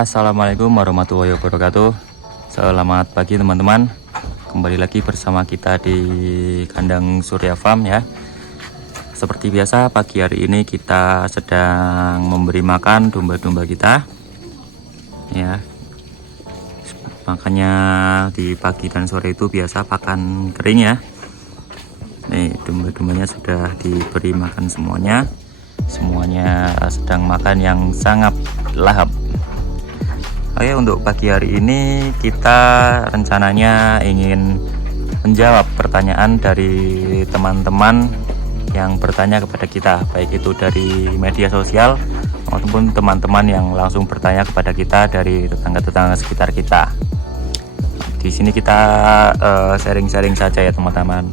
Assalamualaikum warahmatullahi wabarakatuh. Selamat pagi teman-teman. Kembali lagi bersama kita di kandang Surya Farm ya. Seperti biasa pagi hari ini kita sedang memberi makan domba-domba kita ya. Makanya di pagi dan sore itu biasa pakan kering ya. Nih domba-dombanya sudah diberi makan semuanya. Semuanya sedang makan yang sangat lahap. Oke, untuk pagi hari ini kita rencananya ingin menjawab pertanyaan dari teman-teman yang bertanya kepada kita, baik itu dari media sosial maupun teman-teman yang langsung bertanya kepada kita dari tetangga-tetangga sekitar kita. Di sini kita sharing-sharing saja ya teman-teman.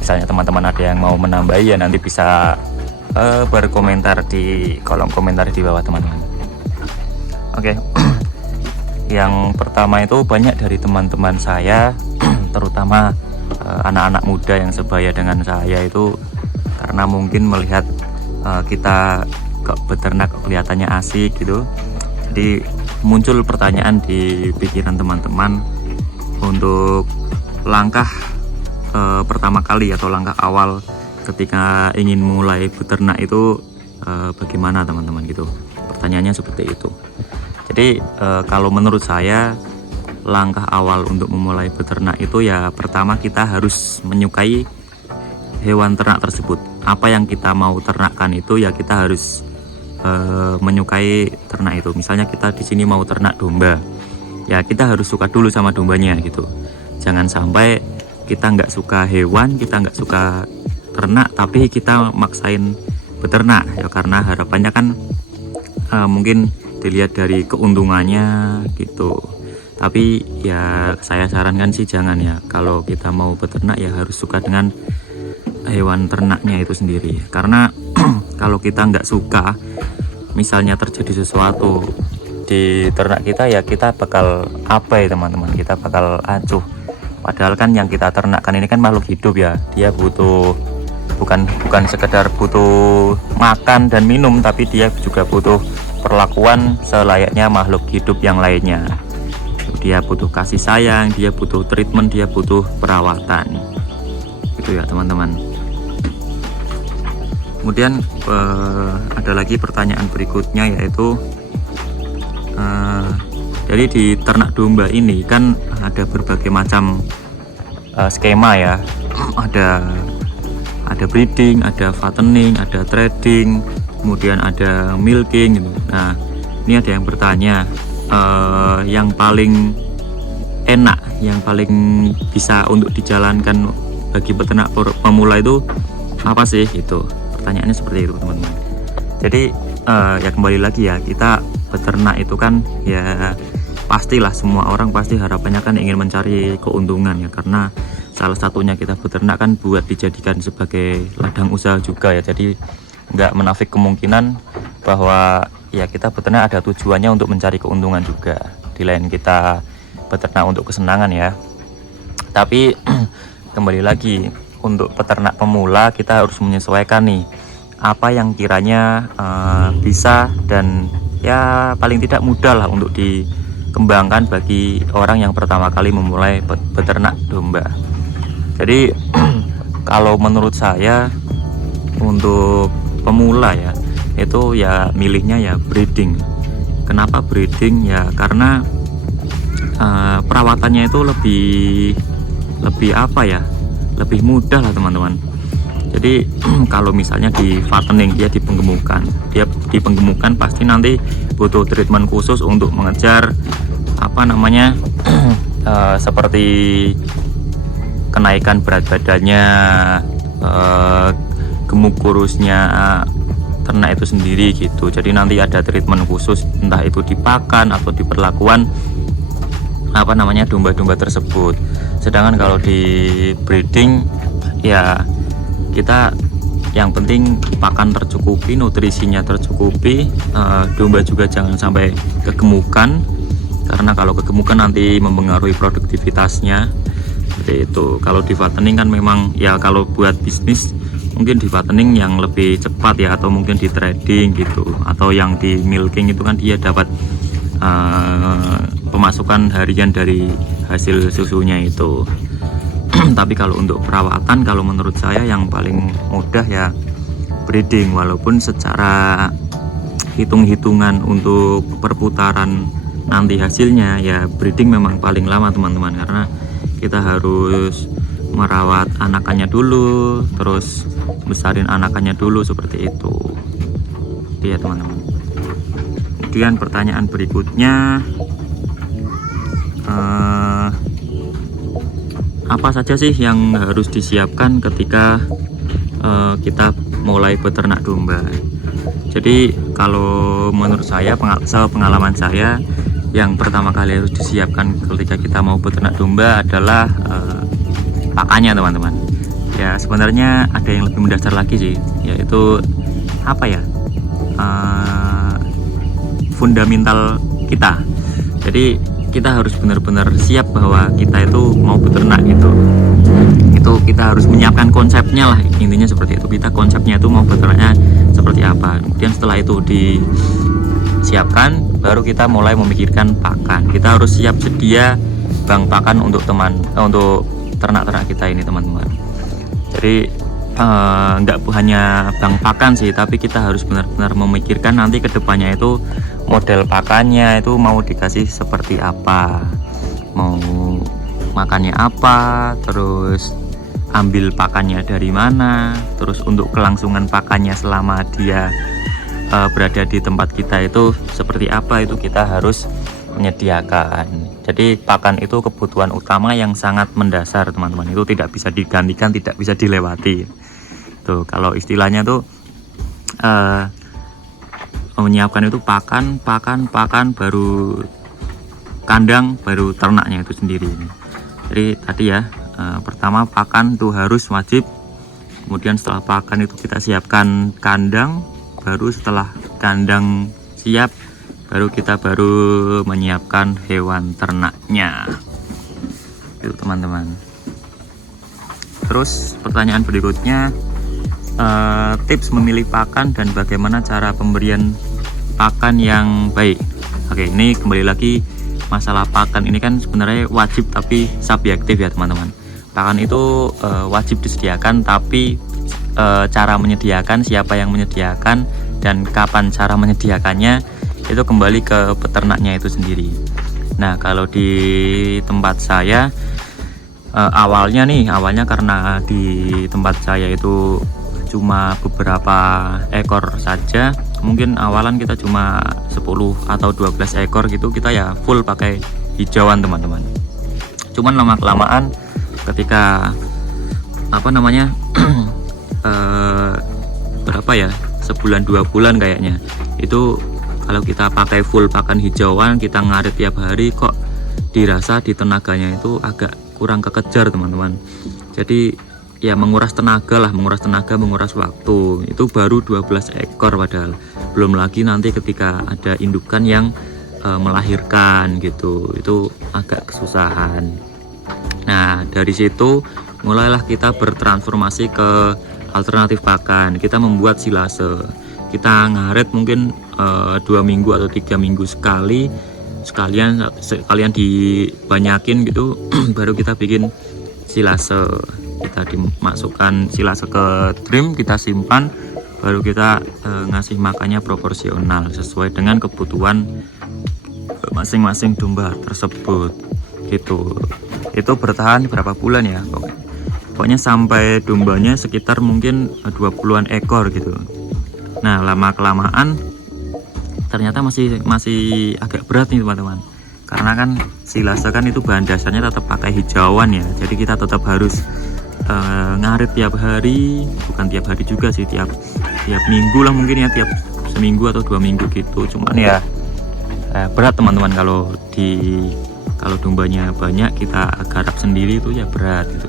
Misalnya teman-teman ada yang mau menambahi ya nanti bisa berkomentar di kolom komentar di bawah teman-teman. Oke. Yang pertama itu banyak dari teman-teman saya terutama anak-anak muda yang sebaya dengan saya itu karena mungkin melihat kita beternak kelihatannya asik gitu, jadi muncul pertanyaan di pikiran teman-teman untuk langkah pertama kali atau langkah awal ketika ingin mulai beternak itu bagaimana teman-teman gitu, pertanyaannya seperti itu. Jadi kalau menurut saya langkah awal untuk memulai beternak itu ya pertama kita harus menyukai hewan ternak tersebut. Apa yang kita mau ternakkan itu ya kita harus menyukai ternak itu. Misalnya kita di sini mau ternak domba, ya kita harus suka dulu sama dombanya gitu. Jangan sampai kita nggak suka hewan, kita nggak suka ternak, tapi kita maksain beternak ya karena harapannya kan mungkin dilihat dari keuntungannya gitu. Tapi ya saya sarankan sih jangan ya, kalau kita mau beternak ya harus suka dengan hewan ternaknya itu sendiri. Karena kalau kita nggak suka, misalnya terjadi sesuatu di ternak kita ya kita bakal apa ya teman-teman, kita bakal acuh. Padahal kan yang kita ternakkan ini kan makhluk hidup ya, dia butuh bukan sekedar butuh makan dan minum, tapi dia juga butuh perlakuan selayaknya makhluk hidup yang lainnya. Dia butuh kasih sayang, dia butuh treatment, dia butuh perawatan gitu ya teman-teman. Kemudian ada lagi pertanyaan berikutnya yaitu jadi di ternak domba ini kan ada berbagai macam skema ya. Ada breeding, ada fattening, ada trading, kemudian ada milking gitu. Nah ini ada yang bertanya yang paling enak, yang paling bisa untuk dijalankan bagi peternak pemula itu apa sih gitu, pertanyaannya seperti itu teman-teman. Jadi ya kembali lagi ya, kita beternak itu kan ya pastilah semua orang pasti harapannya kan ingin mencari keuntungan ya, karena salah satunya kita beternak kan buat dijadikan sebagai ladang usaha juga ya. Jadi nggak menafik kemungkinan bahwa ya kita beternak ada tujuannya untuk mencari keuntungan juga, di lain kita beternak untuk kesenangan ya. Tapi kembali lagi, untuk peternak pemula kita harus menyesuaikan nih apa yang kiranya bisa dan ya paling tidak mudah lah untuk dikembangkan bagi orang yang pertama kali memulai beternak domba. Jadi kalau menurut saya untuk pemula ya itu ya milihnya ya breeding. Kenapa breeding ya, karena perawatannya itu lebih apa ya, lebih mudah lah teman-teman. Jadi kalau misalnya di fattening dia dipenggemukan pasti nanti butuh treatment khusus untuk mengejar apa namanya seperti kenaikan berat badannya, gemuk kurusnya ternak itu sendiri gitu. Jadi nanti ada treatment khusus, entah itu dipakan atau diperlakuan apa namanya domba-domba tersebut. Sedangkan kalau di breeding ya kita yang penting pakan tercukupi, nutrisinya tercukupi, domba juga jangan sampai kegemukan, karena kalau kegemukan nanti mempengaruhi produktivitasnya seperti itu. Kalau di fattening kan memang ya kalau buat bisnis mungkin di fattening yang lebih cepat ya, atau mungkin di trading gitu, atau yang di milking itu kan dia dapat pemasukan harian dari hasil susunya itu. Tapi kalau untuk perawatan, kalau menurut saya yang paling mudah ya breeding, walaupun secara hitung-hitungan untuk perputaran nanti hasilnya ya breeding memang paling lama teman-teman, karena kita harus merawat anakannya dulu, terus besarin anakannya dulu seperti itu ya teman-teman. Kemudian pertanyaan berikutnya, apa saja sih yang harus disiapkan ketika kita mulai beternak domba? Jadi kalau menurut saya, pengalaman saya, yang pertama kali harus disiapkan ketika kita mau beternak domba adalah pakannya teman-teman. Ya sebenarnya ada yang lebih mendasar lagi sih, yaitu apa ya, fundamental kita. Jadi kita harus benar-benar siap bahwa kita itu mau beternak gitu. Itu kita harus menyiapkan konsepnya lah, intinya seperti itu. Kita konsepnya itu mau beternaknya seperti apa. Kemudian setelah itu disiapkan, baru kita mulai memikirkan pakan. Kita harus siap sedia bank pakan untuk untuk ternak-ternak kita ini teman-teman. Jadi nggak hanya bank pakan sih, tapi kita harus benar-benar memikirkan nanti kedepannya itu model pakannya itu mau dikasih seperti apa, mau makannya apa, terus ambil pakannya dari mana, terus untuk kelangsungan pakannya selama dia berada di tempat kita itu seperti apa, itu kita harus menyediakan. Jadi pakan itu kebutuhan utama yang sangat mendasar teman-teman, itu tidak bisa digantikan, tidak bisa dilewati. Tuh kalau istilahnya tuh menyiapkan itu pakan, baru kandang, baru ternaknya itu sendiri. Jadi tadi ya, pertama pakan tuh harus wajib, kemudian setelah pakan itu kita siapkan kandang, baru setelah kandang siap baru kita menyiapkan hewan ternaknya itu teman-teman. Terus pertanyaan berikutnya, tips memilih pakan dan bagaimana cara pemberian pakan yang baik. Oke, ini kembali lagi masalah pakan ini kan sebenarnya wajib tapi subjektif ya teman-teman. Pakan itu wajib disediakan, tapi cara menyediakan, siapa yang menyediakan dan kapan cara menyediakannya itu kembali ke peternaknya itu sendiri. Nah kalau di tempat saya awalnya karena di tempat saya itu cuma beberapa ekor saja, mungkin awalan kita cuma 10 atau 12 ekor gitu, kita ya full pakai hijauan teman-teman. Cuman lama-kelamaan ketika berapa ya, sebulan 2 bulan kayaknya, itu kalau kita pakai full pakan hijauan, kita ngarit tiap hari, kok dirasa di tenaganya itu agak kurang kekejar teman-teman. Jadi ya menguras tenaga, menguras waktu. Itu baru 12 ekor padahal belum lagi nanti ketika ada indukan yang melahirkan gitu, itu agak kesusahan. Nah dari situ mulailah kita bertransformasi ke alternatif pakan. Kita membuat silase, kita ngaret mungkin 2 minggu atau 3 minggu sekalian dibanyakin gitu. Baru kita bikin silase, kita dimasukkan silase ke drum, kita simpan, baru kita ngasih makannya proporsional sesuai dengan kebutuhan masing-masing domba tersebut gitu. Itu bertahan berapa bulan ya, pokoknya sampai dombanya sekitar mungkin 20-an ekor gitu. Nah lama kelamaan ternyata masih agak berat nih teman-teman, karena kan silase kan itu bahan dasarnya tetap pakai hijauan ya, jadi kita tetap harus ngarit tiap hari, bukan tiap hari juga sih, tiap minggu lah mungkin ya, tiap seminggu atau 2 minggu gitu. Cuman ya berat teman-teman, kalau dombanya banyak kita garap sendiri itu ya berat gitu.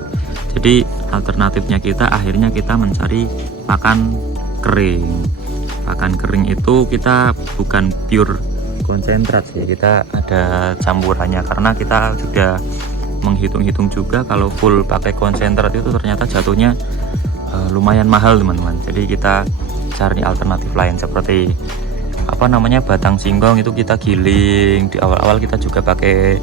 Jadi alternatifnya akhirnya kita mencari pakan kering. Pakan kering itu kita bukan pure konsentrat sih, kita ada campurannya, karena kita sudah menghitung-hitung juga kalau full pakai konsentrat itu ternyata jatuhnya lumayan mahal teman-teman. Jadi kita cari alternatif lain seperti apa namanya batang singkong itu kita giling. Di awal-awal kita juga pakai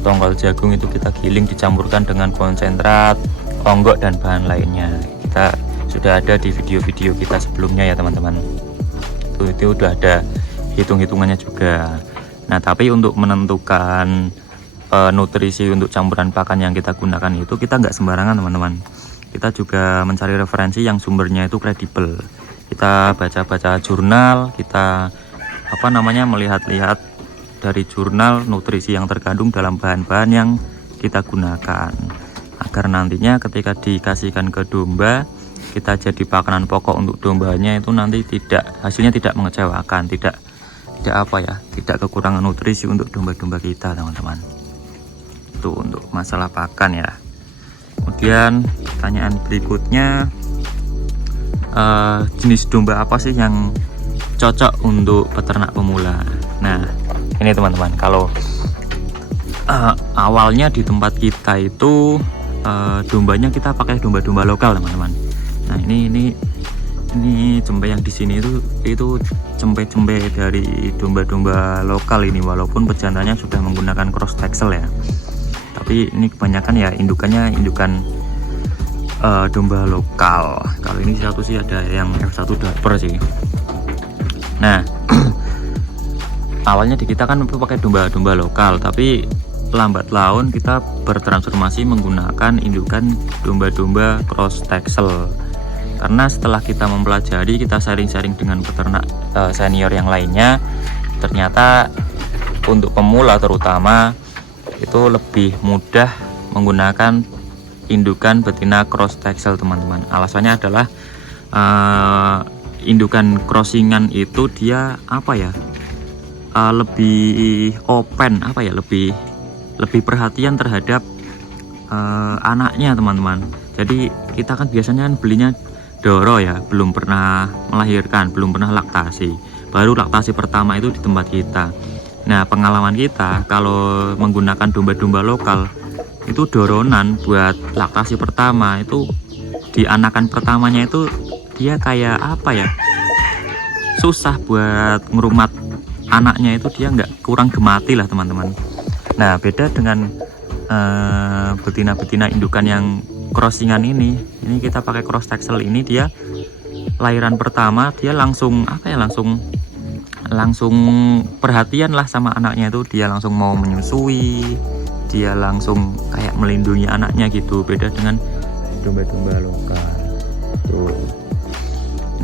tongkol jagung itu kita giling dicampurkan dengan konsentrat, onggok dan bahan lainnya. Kita sudah ada di video-video kita sebelumnya ya teman-teman. Itu udah ada hitung-hitungannya juga. Nah, tapi untuk menentukan nutrisi untuk campuran pakan yang kita gunakan itu kita nggak sembarangan teman-teman. Kita juga mencari referensi yang sumbernya itu kredibel. Kita baca-baca jurnal, kita apa namanya melihat-lihat dari jurnal nutrisi yang terkandung dalam bahan-bahan yang kita gunakan, agar nantinya ketika dikasihkan ke domba, kita jadi pakanan pokok untuk dombanya itu nanti hasilnya tidak mengecewakan, tidak apa ya, tidak kekurangan nutrisi untuk domba-domba kita teman-teman. Itu untuk masalah pakan ya. Kemudian pertanyaan berikutnya, jenis domba apa sih yang cocok untuk peternak pemula? Nah, ini teman-teman, kalau awalnya di tempat kita itu dombanya kita pakai domba-domba lokal teman-teman. Nah, ini cempe yang di sini itu cempe-cempe dari domba-domba lokal ini, walaupun pejantannya sudah menggunakan cross texel ya. Tapi ini kebanyakan ya indukannya indukan domba lokal. Kalau ini satu sih ada yang F1 Darper sih. Nah, awalnya di kita kan itu pakai domba-domba lokal, tapi lambat laun kita bertransformasi menggunakan indukan domba-domba cross texel. Karena setelah kita mempelajari, kita sharing-sharing dengan peternak senior yang lainnya, ternyata untuk pemula terutama itu lebih mudah menggunakan indukan betina cross texel teman-teman. Alasannya adalah indukan crossingan itu dia apa ya, lebih open, apa ya, lebih perhatian terhadap anaknya teman-teman. Jadi kita kan biasanya kan belinya doro ya, belum pernah melahirkan, belum pernah laktasi, baru laktasi pertama itu di tempat kita. Nah, pengalaman kita kalau menggunakan domba-domba lokal itu doronan buat laktasi pertama itu, di anakan pertamanya itu dia kayak apa ya, susah buat ngerumat anaknya itu, dia nggak kurang gemati lah teman-teman. Nah, beda dengan betina-betina indukan yang crossingan ini kita pakai cross texel ini, dia lahiran pertama dia langsung apa ya, langsung perhatian lah sama anaknya itu, dia langsung mau menyusui, dia langsung kayak melindungi anaknya gitu. Beda dengan domba-domba lokal tuh.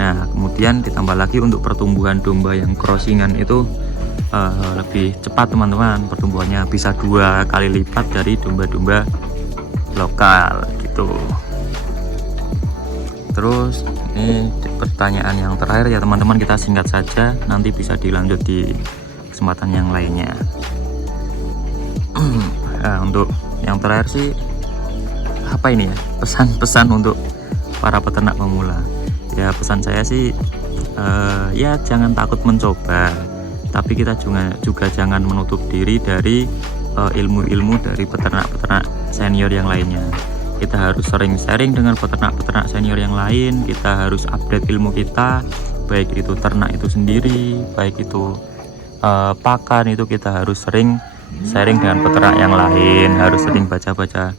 Nah, kemudian ditambah lagi untuk pertumbuhan domba yang crossingan itu lebih cepat teman-teman, pertumbuhannya bisa 2 kali lipat dari domba-domba lokal gitu. Terus ini pertanyaan yang terakhir ya teman-teman, kita singkat saja, nanti bisa dilanjut di kesempatan yang lainnya. Nah, untuk yang terakhir sih apa ini ya, pesan-pesan untuk para peternak pemula. Ya, pesan saya sih ya jangan takut mencoba, tapi kita juga jangan menutup diri dari ilmu-ilmu dari peternak-peternak senior yang lainnya. Kita harus sering sharing dengan peternak-peternak senior yang lain, kita harus update ilmu kita, baik itu ternak itu sendiri, baik itu pakan itu, kita harus sering sharing dengan peternak yang lain, harus sering baca-baca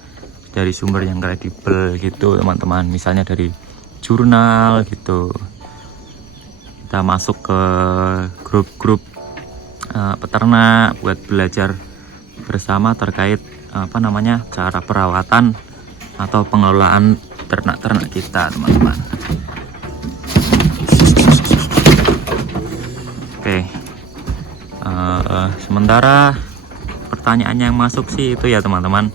dari sumber yang kredibel gitu teman-teman, misalnya dari jurnal gitu. Kita masuk ke grup-grup peternak buat belajar bersama terkait apa namanya, cara perawatan atau pengelolaan ternak-ternak kita teman-teman. Oke, sementara pertanyaan yang masuk sih itu ya teman-teman,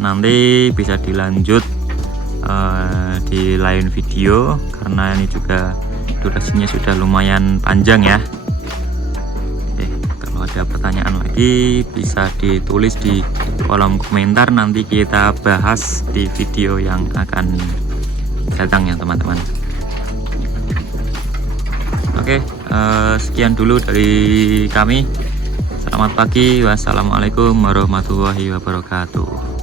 nanti bisa dilanjut di lain video karena ini juga durasinya sudah lumayan panjang ya. Oke, kalau ada pertanyaan lagi bisa ditulis di kolom komentar, nanti kita bahas di video yang akan datang ya teman-teman. Oke, sekian dulu dari kami. Selamat pagi, wassalamualaikum warahmatullahi wabarakatuh.